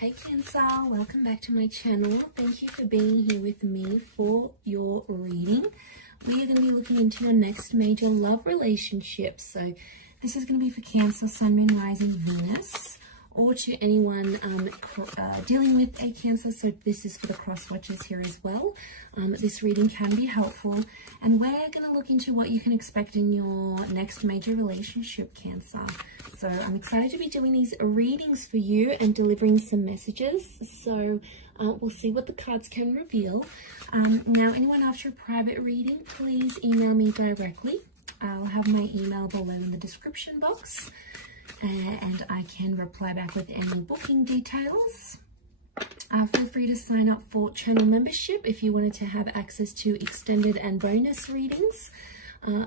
Hey Cancer, welcome back to my channel. Thank you for being here with me for your reading. We are going to be looking into your next major love relationship. So this is going to be for Cancer, Sun, Moon, Rising, Venus, or to anyone dealing with a Cancer. So this is for the cross watchers here as well. This reading can be helpful, and we're going to look into what you can expect in your next major relationship, Cancer. So I'm excited to be doing these readings for you and delivering some messages. So we'll see what the cards can reveal. Now, anyone after a private reading, please email me directly. I'll have my email below in the description box, and I can reply back with any booking details. Feel free to sign up for channel membership if you wanted to have access to extended and bonus readings.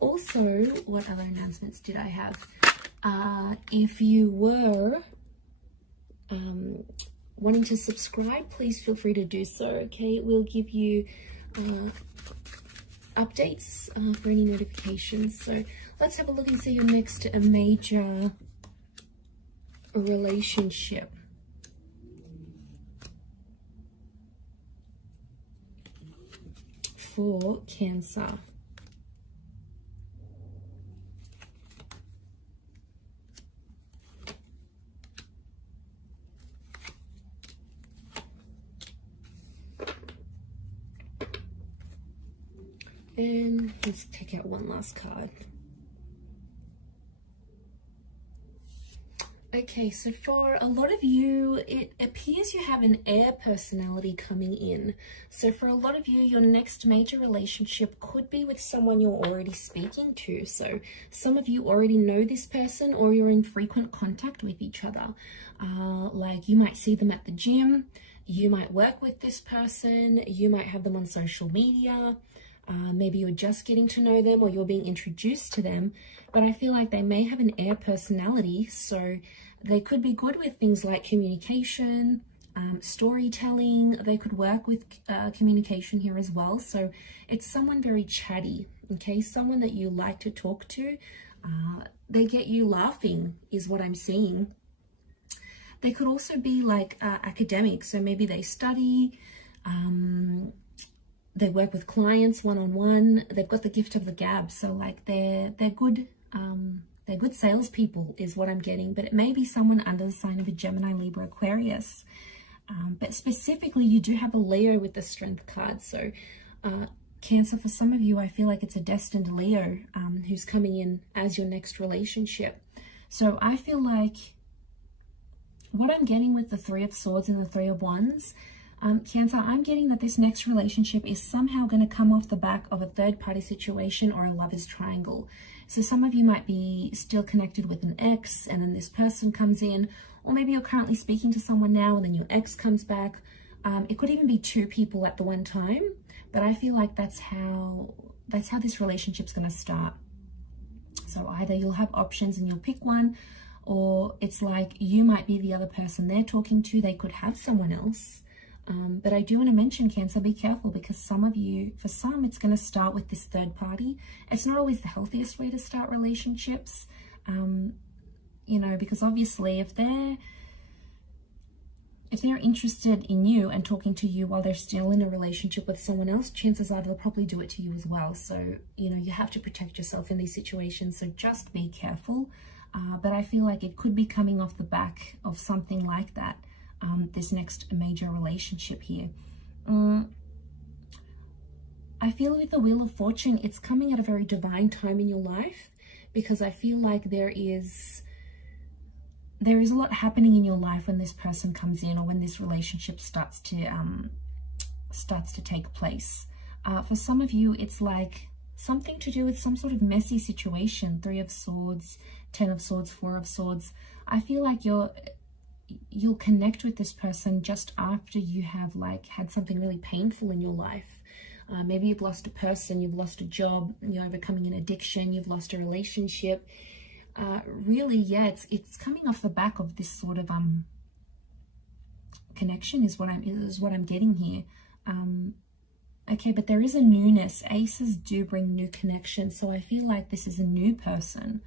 Also, what other announcements did I have? If you were wanting to subscribe, please feel free to do so. Okay, it will give you updates for any notifications. So let's have a look and see your next major relationship. For Cancer. And let's pick out one last card. Okay, so for a lot of you, it appears you have an air personality coming in. So for a lot of you, your next major relationship could be with someone you're already speaking to. So some of you already know this person, or you're in frequent contact with each other. Like you might see them at the gym, you might work with this person, you might have them on social media. Maybe you're just getting to know them, or you're being introduced to them, but I feel like they may have an air personality, so they could be good with things like communication, storytelling. They could work with communication here as well. So it's someone very chatty, okay? Someone that you like to talk to. They get you laughing is what I'm seeing. They could also be like academics, so maybe they study, they work with clients one-on-one. They've got the gift of the gab, so like they're good salespeople is what I'm getting. But it may be someone under the sign of a Gemini, Libra, Aquarius. But specifically, you do have a Leo with the Strength card. So Cancer, for some of you, I feel like it's a destined Leo who's coming in as your next relationship. So I feel like what I'm getting with the Three of Swords and the Three of Wands, Cancer, I'm getting that this next relationship is somehow going to come off the back of a third-party situation or a lover's triangle. So some of you might be still connected with an ex, and then this person comes in, or maybe you're currently speaking to someone now and then your ex comes back. It could even be two people at the one time, but I feel like that's how this relationship's going to start. So either you'll have options and you'll pick one, or it's like you might be the other person they're talking to. They could have someone else. But I do want to mention, Cancer, be careful, because some of you, for some, it's going to start with this third party. It's not always the healthiest way to start relationships, you know, because obviously if they're interested in you and talking to you while they're still in a relationship with someone else, chances are they'll probably do it to you as well. So, you know, you have to protect yourself in these situations. So just be careful. But I feel like it could be coming off the back of something like that. This next major relationship here. I feel with the Wheel of Fortune, it's coming at a very divine time in your life, because I feel like there is a lot happening in your life when this person comes in, or when this relationship starts to take place. For some of you, it's like something to do with some sort of messy situation. Three of Swords, Ten of Swords, Four of Swords. I feel like you'll connect with this person just after you have like had something really painful in your life. Maybe you've lost a person, you've lost a job, you're overcoming an addiction, you've lost a relationship. Really, yeah, it's coming off the back of this sort of connection is what I'm getting here. Okay, but there is a newness. Aces do bring new connections, so I feel like this is a new person.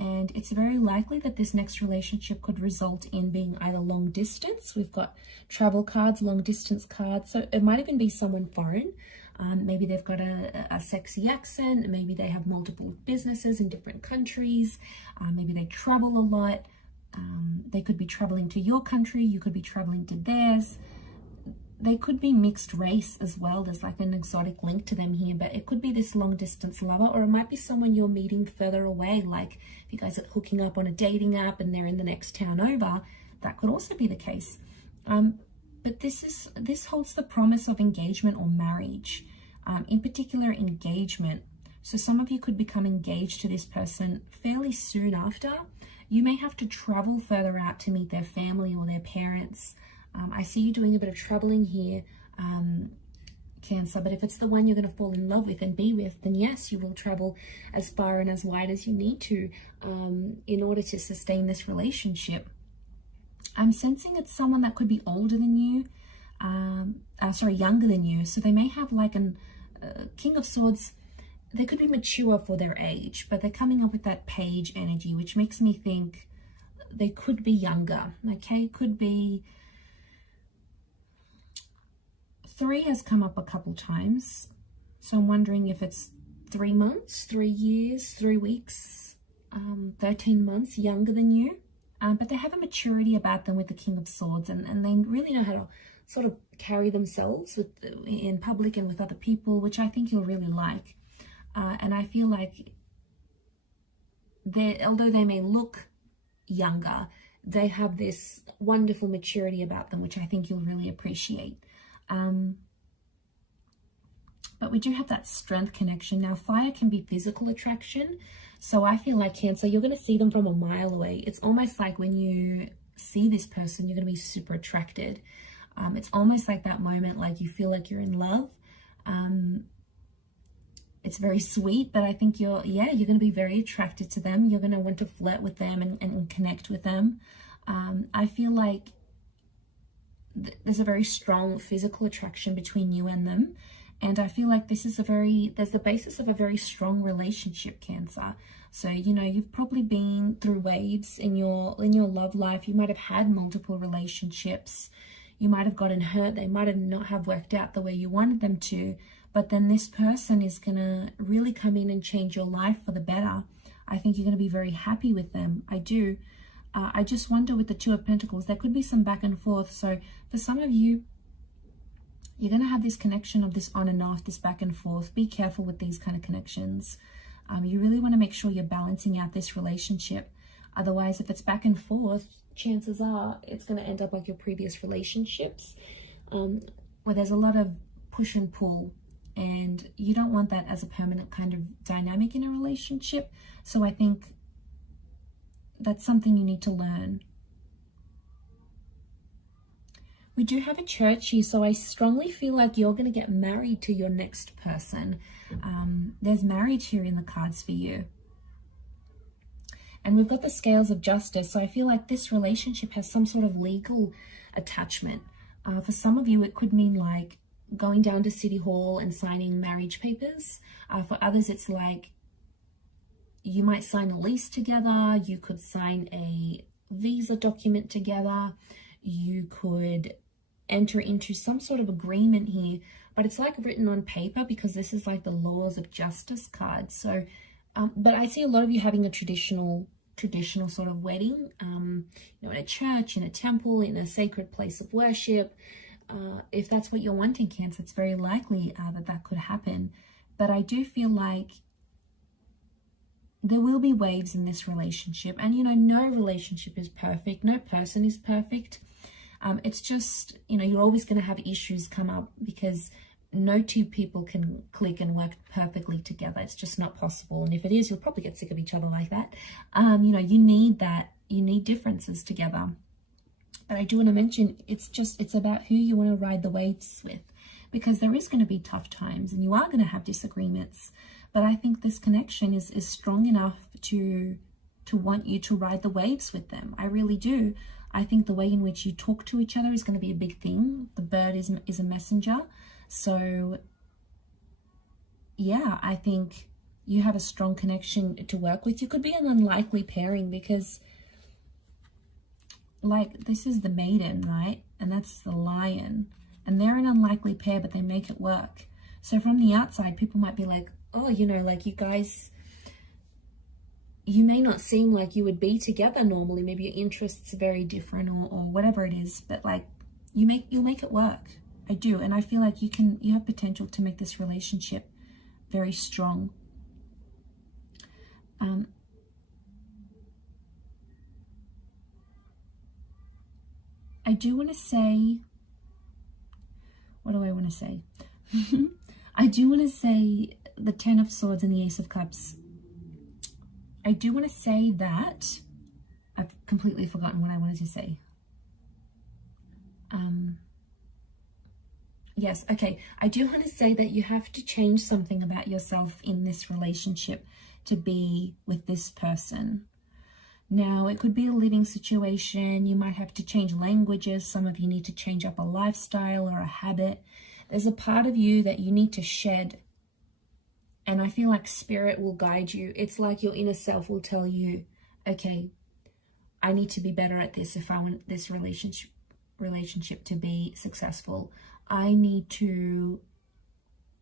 And it's very likely that this next relationship could result in being either long distance. We've got travel cards, long distance cards. So it might even be someone foreign. Maybe they've got a sexy accent. Maybe they have multiple businesses in different countries. Maybe they travel a lot. They could be traveling to your country. You could be traveling to theirs. They could be mixed race as well. There's like an exotic link to them here, but it could be this long distance lover, or it might be someone you're meeting further away. Like if you guys are hooking up on a dating app and they're in the next town over, that could also be the case. But this holds the promise of engagement or marriage, in particular engagement. So some of you could become engaged to this person fairly soon after. You may have to travel further out to meet their family or their parents. I see you doing a bit of traveling here, Cancer, but if it's the one you're going to fall in love with and be with, then yes, you will travel as far and as wide as you need to in order to sustain this relationship. I'm sensing it's someone that could be older than you, younger than you. So they may have like an King of Swords. They could be mature for their age, but they're coming up with that page energy, which makes me think they could be younger, okay? Could be... 3 has come up a couple times, so I'm wondering if it's 3 months, 3 years, 3 weeks, 13 months younger than you. But they have a maturity about them with the King of Swords, and they really know how to sort of carry themselves in public and with other people, which I think you'll really like. And I feel like although they may look younger, they have this wonderful maturity about them, which I think you'll really appreciate. But we do have that strength connection. Now, fire can be physical attraction. So I feel like Cancer, you're going to see them from a mile away. It's almost like when you see this person, you're going to be super attracted. It's almost like that moment, like you feel like you're in love. It's very sweet, but I think you're going to be very attracted to them. You're going to want to flirt with them and connect with them. I feel like there's a very strong physical attraction between you and them. And I feel like this is there's the basis of a very strong relationship, Cancer. So, you know, you've probably been through waves in your love life. You might have had multiple relationships. You might have gotten hurt. They might have not have worked out the way you wanted them to. But then this person is going to really come in and change your life for the better. I think you're going to be very happy with them. I do. I just wonder with the Two of Pentacles, there could be some back and forth. So for some of you, you're going to have this connection of this on and off, this back and forth. Be careful with these kind of connections. You really want to make sure you're balancing out this relationship. Otherwise, if it's back and forth, chances are it's going to end up like your previous relationships, where there's a lot of push and pull. And you don't want that as a permanent kind of dynamic in a relationship. So I think that's something you need to learn. We do have a church here, so I strongly feel like you're going to get married to your next person. There's marriage here in the cards for you. And we've got the scales of justice, so I feel like this relationship has some sort of legal attachment. For some of you, it could mean like going down to City Hall and signing marriage papers. For others, it's like you might sign a lease together. You could sign a visa document together. You could enter into some sort of agreement here, but it's like written on paper because this is like the laws of justice card. So, but I see a lot of you having a traditional sort of wedding, you know, in a church, in a temple, in a sacred place of worship. If that's what you're wanting, Cancer, it's very likely that could happen. But I do feel like there will be waves in this relationship. And, you know, no relationship is perfect. No person is perfect. It's just, you know, you're always going to have issues come up because no two people can click and work perfectly together. It's just not possible. And if it is, you'll probably get sick of each other like that. You know, you need that. You need differences together. But I do want to mention, it's about who you want to ride the waves with, because there is going to be tough times and you are going to have disagreements. But I think this connection is strong enough to want you to ride the waves with them. I really do. I think the way in which you talk to each other is going to be a big thing. The bird is a messenger. So yeah, I think you have a strong connection to work with. You could be an unlikely pairing because, like, this is the maiden, right? And that's the lion. And they're an unlikely pair, but they make it work. So from the outside, people might be like, oh, you know, like you guys, you may not seem like you would be together normally. Maybe your interests are very different or whatever it is, but like you'll make it work. I do. And I feel like you have potential to make this relationship very strong. I do want to say, what do I want to say? I do want to say the Ten of Swords and the Ace of Cups. I do want to say that I've completely forgotten what I wanted to say. Yes, okay. I do want to say that you have to change something about yourself in this relationship to be with this person. Now, it could be a living situation. You might have to change languages. Some of you need to change up a lifestyle or a habit. There's a part of you that you need to shed. And I feel like spirit will guide you. It's like your inner self will tell you, okay, I need to be better at this if I want this relationship to be successful. I need to,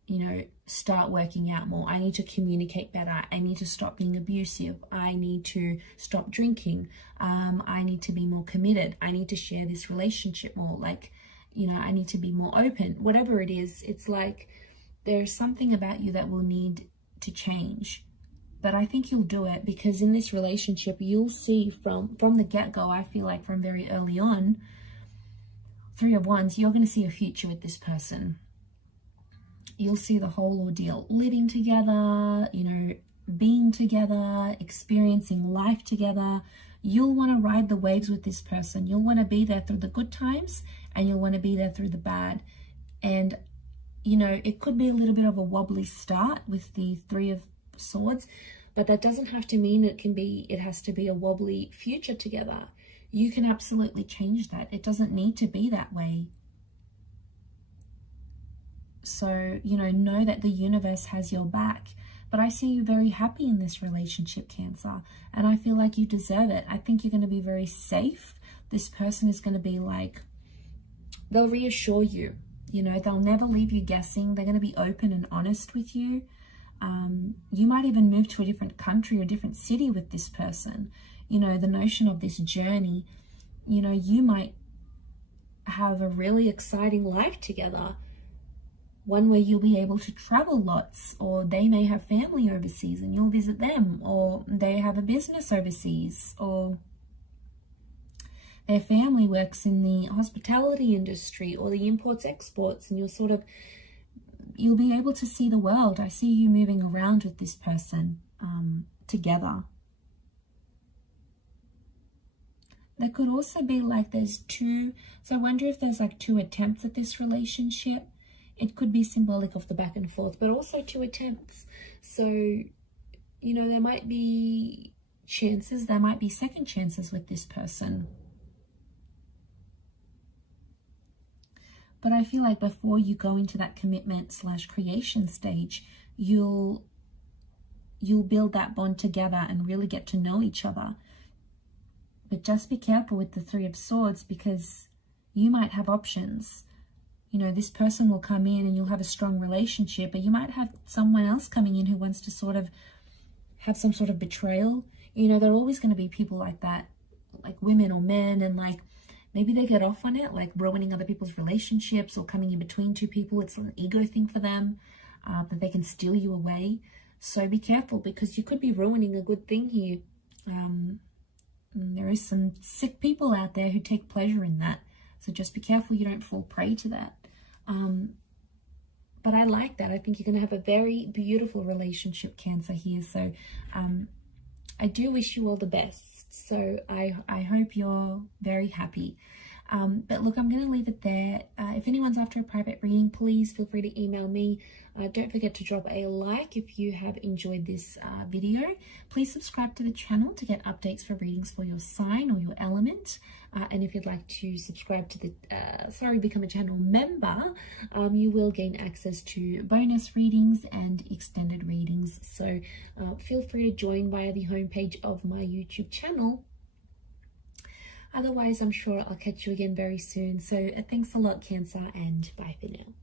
you know, start working out more. I need to communicate better. I need to stop being abusive. I need to stop drinking. I need to be more committed. I need to share this relationship more. Like, you know, I need to be more open. Whatever it is, it's like there's something about you that will need to change. But I think you'll do it, because in this relationship, you'll see from the get-go, I feel like from very early on, Three of Wands, you're going to see a future with this person. You'll see the whole ordeal, living together, you know, being together, experiencing life together. You'll want to ride the waves with this person. You'll want to be there through the good times, and you'll want to be there through the bad. And, you know, it could be a little bit of a wobbly start with the Three of Swords, but that doesn't have to mean it has to be a wobbly future together. You can absolutely change that. It doesn't need to be that way. So, you know that the universe has your back. But I see you very happy in this relationship, Cancer. And I feel like you deserve it. I think you're going to be very safe. This person is going to be like, they'll reassure you. You know, they'll never leave you guessing. They're going to be open and honest with you. You might even move to a different country or a different city with this person. You know, the notion of this journey, you know, you might have a really exciting life together. One where you'll be able to travel lots, or they may have family overseas and you'll visit them, or they have a business overseas, or their family works in the hospitality industry or the imports exports, and you'll be able to see the world. I see you moving around with this person together. There could also be like there's two, so I wonder if there's like two attempts at this relationship. It could be symbolic of the back and forth, but also two attempts. So, you know, there might be chances, there might be second chances with this person. But I feel like before you go into that commitment / creation stage, you'll build that bond together and really get to know each other. But just be careful with the Three of Swords, because you might have options. You know, this person will come in and you'll have a strong relationship, but you might have someone else coming in who wants to sort of have some sort of betrayal. You know, there are always going to be people like that, like women or men, and like maybe they get off on it, like ruining other people's relationships or coming in between two people. It's an ego thing for them, that they can steal you away. So be careful, because you could be ruining a good thing here. There is some sick people out there who take pleasure in that. So just be careful you don't fall prey to that. But I like that. I think you're going to have a very beautiful relationship, Cancer, here. So I do wish you all the best. So I hope you're very happy. But look, I'm going to leave it there. If anyone's after a private reading, please feel free to email me. Don't forget to drop a like if you have enjoyed this video. Please subscribe to the channel to get updates for readings for your sign or your element. And if you'd like to subscribe to the, become a channel member, you will gain access to bonus readings and extended readings. So feel free to join via the homepage of my YouTube channel. Otherwise, I'm sure I'll catch you again very soon. So thanks a lot, Cancer, and bye for now.